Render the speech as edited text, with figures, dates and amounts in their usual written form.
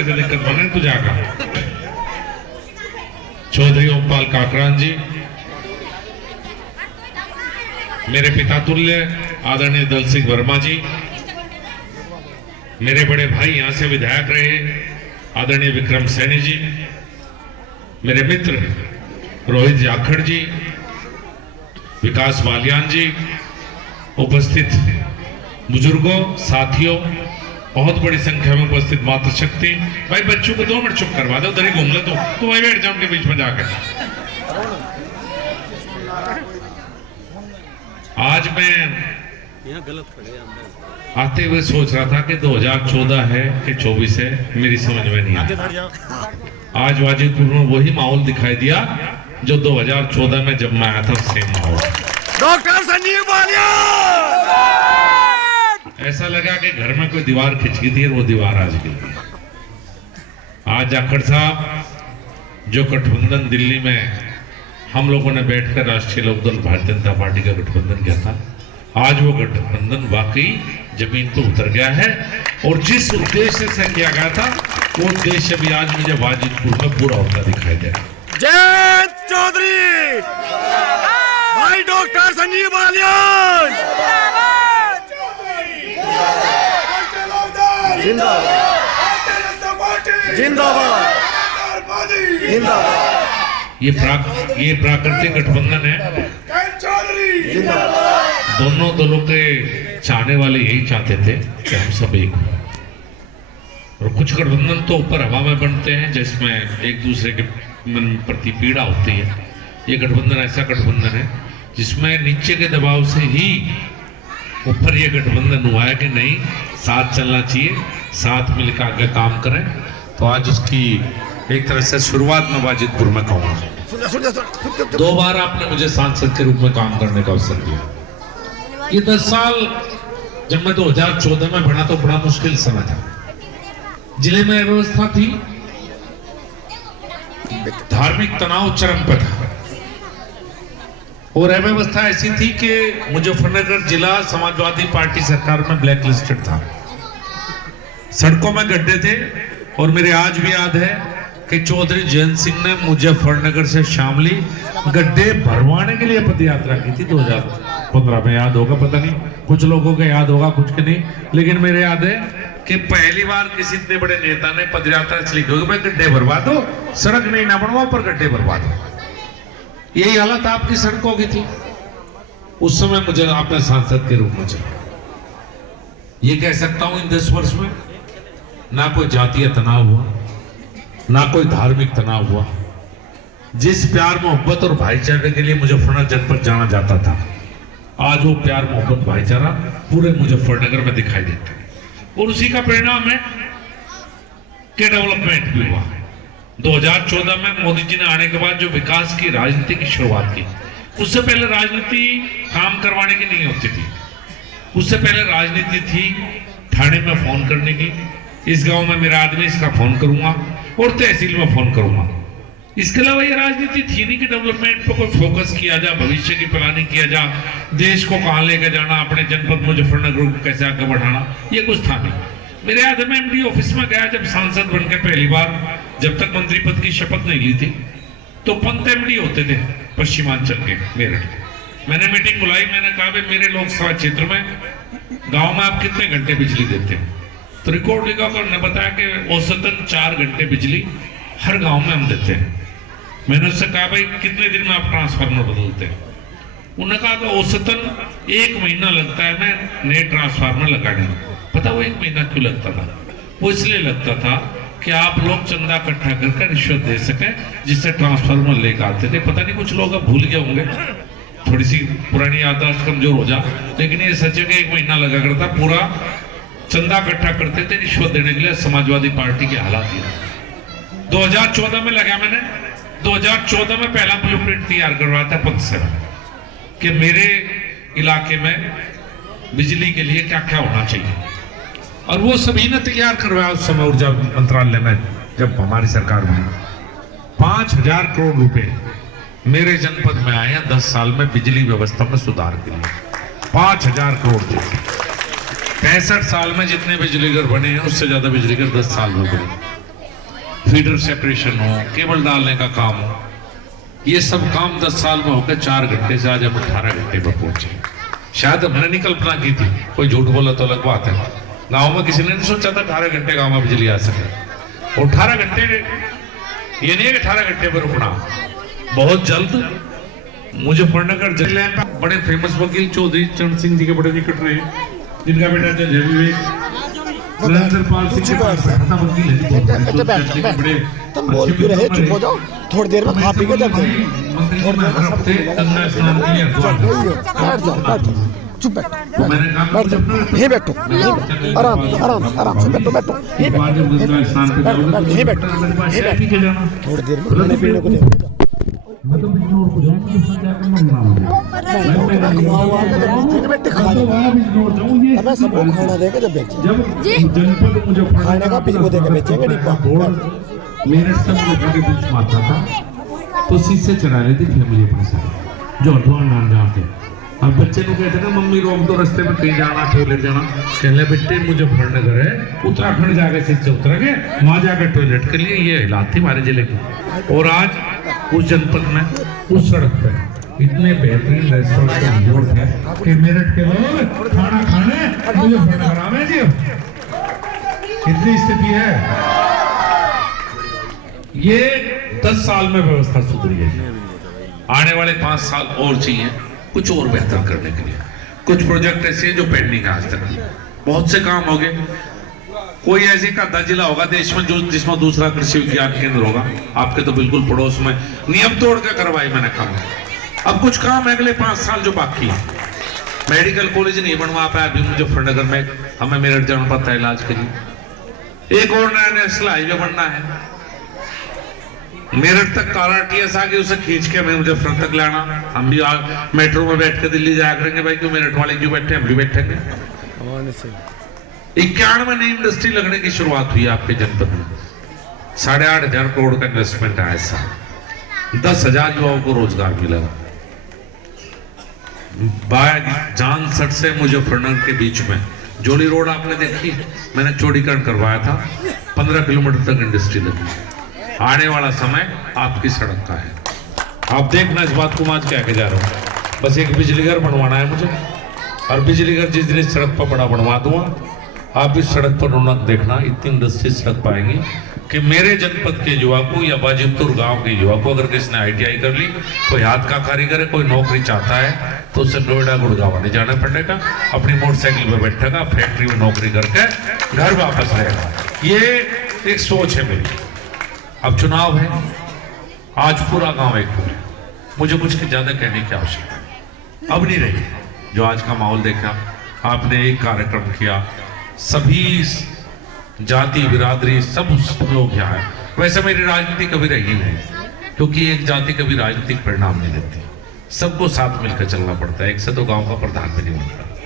थोड़े से दिक्कत बने तू जाकर। चौधरी ओमपाल काकरान जी, मेरे पिता तुल्य आदरणीय दल सिंह वर्मा जी, मेरे बड़े भाई यहां से विधायक रहे आदरणीय विक्रम सैनी जी, मेरे मित्र रोहित जाखड़ जी, विकास बालियान जी, उपस्थित बुजुर्गों, साथियों, बहुत बड़ी संख्या में उपस्थित मातृशक्ति। भाई बच्चों को 2 मिनट चुप करवा दो, उधर ही घूम ले तो वही बैठ जाओ उनके बीच में जाकर। आज मैं यहाँ गलत खड़े आते हुए सोच रहा था कि 2014 है कि 24 है, मेरी समझ में नहीं आया। आज वाजिदपुर में वही माहौल दिखाई दिया जो 2014 में जब मैं आया था, सेम माहौल। डॉक्टर संजीव बालिया, ऐसा लगा कि घर में कोई दीवार खिंच गई थी और वो दीवार आज गिरी। आज जाखड़ साहब, जो गठबंधन दिल्ली में हम लोगों ने बैठकर राष्ट्रीय लोकदल भारतीय जनता पार्टी का गठबंधन किया था, आज वो गठबंधन वाकई जमीन पर उतर गया है और जिस उद्देश्य से किया गया था वो उद्देश्य भी आज मुझे वाजिदपुर में पूरा होता दिखाई दे रहा है। जयंत चौधरी, भाई डॉक्टर संजीव बालिया, जिंदाबाद, ये प्राकृतिक गठबंधन है। दोनों दलों के चाहने वाले यही चाहते थे कि हम सब एक हों। और कुछ गठबंधन तो ऊपर हवा में बनते हैं जिसमें एक दूसरे के मन प्रति पीड़ा होती है। ये गठबंधन ऐसा गठबंधन है जिसमें नीचे के दबाव से ही ऊपर ये गठबंधन हुआ है कि नहीं, साथ चलना चाहिए, साथ मिलकर आगे काम करें। तो आज उसकी एक तरह से शुरुआत में वाजिदपुर में कहूँगा। 2 बार आपने मुझे सांसद के रूप में काम करने का अवसर दिया। ये 10 साल जब मैं 2014 में बढ़ा तो बड़ा मुश्किल समय था। जिले में व्यवस्था थी, धार्मिक तनाव चरम पर था और अव्यवस्था ऐसी थी कि मुजफ्फरनगर जिला समाजवादी पार्टी सरकार में ब्लैक लिस्टेड था। सड़कों में गड्ढे थे और मेरे आज भी याद है कि चौधरी जयंत सिंह ने मुजफ्फरनगर से शामली गड्ढे भरवाने के लिए पद यात्रा की थी 2015 में। याद होगा, पता नहीं कुछ लोगों को याद होगा, कुछ के नहीं, लेकिन मेरे याद है कि पहली बार किसी इतने बड़े नेता ने पद यात्रा इसलिए की भाई गड्ढे भरवा दो, सड़क नहीं ना बनवाओ पर गड्ढे भरवा दो। यही हालत आपकी सड़कों की थी। उस समय मुझे आपने सांसद के रूप में चुना। ये कह सकता हूं इन 10 वर्ष में ना कोई जातीय तनाव हुआ, ना कोई धार्मिक तनाव हुआ। जिस प्यार मोहब्बत और भाईचारे के लिए मुजफ्फरनगर जनपद जाना जाता था, आज वो प्यार मोहब्बत भाईचारा पूरे मुजफ्फरनगर में दिखाई देता है। और उसी का परिणाम है कि डेवलपमेंट भी हुआ। 2014 में मोदी जी ने आने के बाद जो विकास की राजनीति की शुरुआत की, उससे पहले राजनीति काम करवाने की नहीं होती थी। उससे पहले राजनीति थी थाने में फोन करने की, इस गांव में मेरा आदमी, इसका फोन करूंगा, और तहसील में फोन करूंगा। इसके अलावा ये राजनीति थी नहीं कि डेवलपमेंट पर कोई फोकस किया जा, भविष्य की प्लानिंग किया जा, देश को कहां लेके जाना, अपने जनपद मुजफ्फरनगर को कैसे आगे बढ़ाना, ये कुछ था नहीं। मेरे याद है मैं एमडी ऑफिस में गया जब सांसद बनकर पहली बार, जब तक मंत्री पद की शपथ नहीं ली थी, तो पंत एमडी होते थे पश्चिमांचल के मेरठ। मैंने मीटिंग बुलाई, मैंने कहा भाई मेरे लोकसभा क्षेत्र में गांव में आप कितने घंटे बिजली देते हैं? तो रिकॉर्ड लिखा और उन्होंने बताया कि औसतन 4 घंटे बिजली हर गांव में हम देते हैं। मैंने उससे कहा भाई कितने दिन में आप ट्रांसफार्मर बदलते हैं? उन्होंने कहा कि औसतन 1 महीना लगता है मैं नए ट्रांसफार्मर लगाने में। पता वो 1 महीना क्यों लगता था? वो इसलिए लगता था कि आप लोग चंदा इकट्ठा करके रिश्वत दे सके, जिससे ट्रांसफार्मर लेकर आते थे। पता नहीं कुछ लोग अब भूल गए होंगे, थोड़ी सी पुरानी याददाश्त कमजोर हो जा, लेकिन ये सच है कि 1 महीना लगा करता, पूरा चंदा इकट्ठा करते थे रिश्वत देने के लिए। समाजवादी पार्टी के हालात ये 2014 में लगा। मैंने 2014 में पहला ब्लूप्रिंट तैयार करवाया था पद से कि मेरे इलाके में बिजली के लिए क्या क्या होना चाहिए, और वो सभी ने तैयार करवाया उस समय ऊर्जा मंत्रालय में जब हमारी सरकार बनी। 5000 करोड़ रुपए मेरे जनपद में आए हैं 10 साल में बिजली व्यवस्था में सुधार के लिए। 5000 करोड़ थे। 65 साल में जितने बिजली घर बने हैं उससे ज्यादा बिजली घर 10 साल में बने। फीडर सेपरेशन हो, केबल डालने का काम हो, ये सब काम 10 साल में होकर 4 घंटे से आज हम 18 घंटे पर पहुंचे। शायद हमने नहीं कल्पना की थी, कोई झूठ बोला तो अलग बात है। गांव में किसी ने नहीं सोचा था 18 घंटे गांव में बिजली आ सके। और 18 घंटे ये नहीं है कि 18 घंटे पर रुकना। बहुत जल्द मुजफ्फरनगर जिले में बड़े फेमस वकील चौधरी चरण सिंह जी के बड़े निकट रहे, जिनका बेटा जज विवेक सुरेंद्रपाल सिंह के पास बैठा वकील है। बड़े तुम बोल क्यों रहे? चुप हो जाओ, थोड़ी देर में खा पी के जब मंत्री में हर हफ्ते गंगा स्नान के लिए हरिद्वार बैठ जाओ, बैठ जाओ, चुप बैठो, तो मैंने कहा बैठ जाओ, यहीं बैठो, आराम आराम से बैठो, बैठो, यहीं बाद जब गंगा स्नान पे जाओगे तो यहीं बैठो, यहीं पी के जाना। बैठो, थोड़ी देर में खाने पीने को दे। मैं तो बिजनौर को जाऊँ तो सब जाकर मंगना बैठे खा लो, बिजनौर जाऊँ। ये हमें सबको खाना देके जब बेचे, जब जनपद मुजफ्फरनगर खाने का पी को देके बेचेंगे डिब्बा। मेरठ से मुजफ्फर के बीच में आता था तो शीशे चढ़ा रही थी फैमिली अपने साथ, जो हरिद्वार नाम जानते। अब बच्चे को कहते ना मम्मी रोक दो रास्ते में कहीं जाना, टॉयलेट जाना, कहने बेटे मुजफ्फरनगर है, उत्तराखंड जाके शीशे उतरेंगे, वहां जाकर टॉयलेट के लिए। ये हालात थी हमारे जिले की। और आज उस जनपद में उस सड़क पर इतने बेहतरीन रेस्टोरेंट है कि मेरठ के लोग खाना खाने मुजफ्फरनगर आवे जी। कितनी स्थिति है। ये 10 साल में व्यवस्था सुधरी है। आने वाले 5 साल और चाहिए कुछ और बेहतर करने के लिए। कुछ प्रोजेक्ट ऐसे हैं जो पेंडिंग है आज तक, बहुत से काम हो गए। कोई ऐसे का आधा जिला होगा देश में जो जिसमें दूसरा कृषि विज्ञान केंद्र होगा, आपके तो बिल्कुल पड़ोस में नियम तोड़ के करवाई मैंने काम। अब कुछ काम है अगले 5 साल जो बाकी है। मेडिकल कॉलेज नहीं बनवा पाया अभी मुजफ्फरनगर में, हमें मेरठ जाना पड़ता है इलाज के लिए। एक और नया नेशनल हाईवे बनना है, मेरठ तक RRTS आगे उसे खींच के हमें मुजफ्फरनगर तक लाना। हम भी मेट्रो में बैठ के दिल्ली जाया करेंगे भाई, क्यों मेरठ वाले क्यों बैठे, हम भी बैठेंगे। 91 नई इंडस्ट्री लगने की शुरुआत हुई आपके जनपद में। 8,500 करोड़ का इन्वेस्टमेंट आया इस साल, 10,000 युवाओं को रोजगार मिला। जानसठ से मुजफ्फरनगर के बीच में जोड़ी रोड आपने देखी, मैंने चौड़ीकरण करवाया था, 15 किलोमीटर तक इंडस्ट्री लगी। आने वाला समय आपकी सड़क का है। आप देखना इस बात को मैं आज कह के जा रहा हूँ। बस एक बिजली घर बनवाना है मुझे, और बिजली घर जिस दिन इस सड़क पर बड़ा बनवा दूंगा, आप इस सड़क पर रौनक देखना। इतनी इंडस्ट्री सड़क पाएंगी कि मेरे जनपद के युवा को या बाजितपुर गांव के युवा को, अगर किसी ने ITI कर ली, कोई हाथ का कारीगर है, कोई नौकरी चाहता है, तो उसे नोएडा गुड़गांव नहीं जाना पड़ेगा, अपनी मोटरसाइकिल पर बैठेगा, फैक्ट्री में नौकरी करके घर वापस रहेगा। ये एक सोच है मेरी। अब चुनाव है, आज पूरा गांव एक हो, मुझे कुछ ज्यादा कहने की आवश्यकता अब नहीं रही। जो आज का माहौल देखा आपने, एक कार्यक्रम किया, सभी जाति बिरादरी सब लोग यहाँ है। वैसे मेरी राजनीति कभी रही नहीं, क्योंकि एक जाति कभी राजनीतिक परिणाम नहीं देती, सबको साथ मिलकर चलना पड़ता है। एक से तो गांव का प्रधान भी नहीं बनता।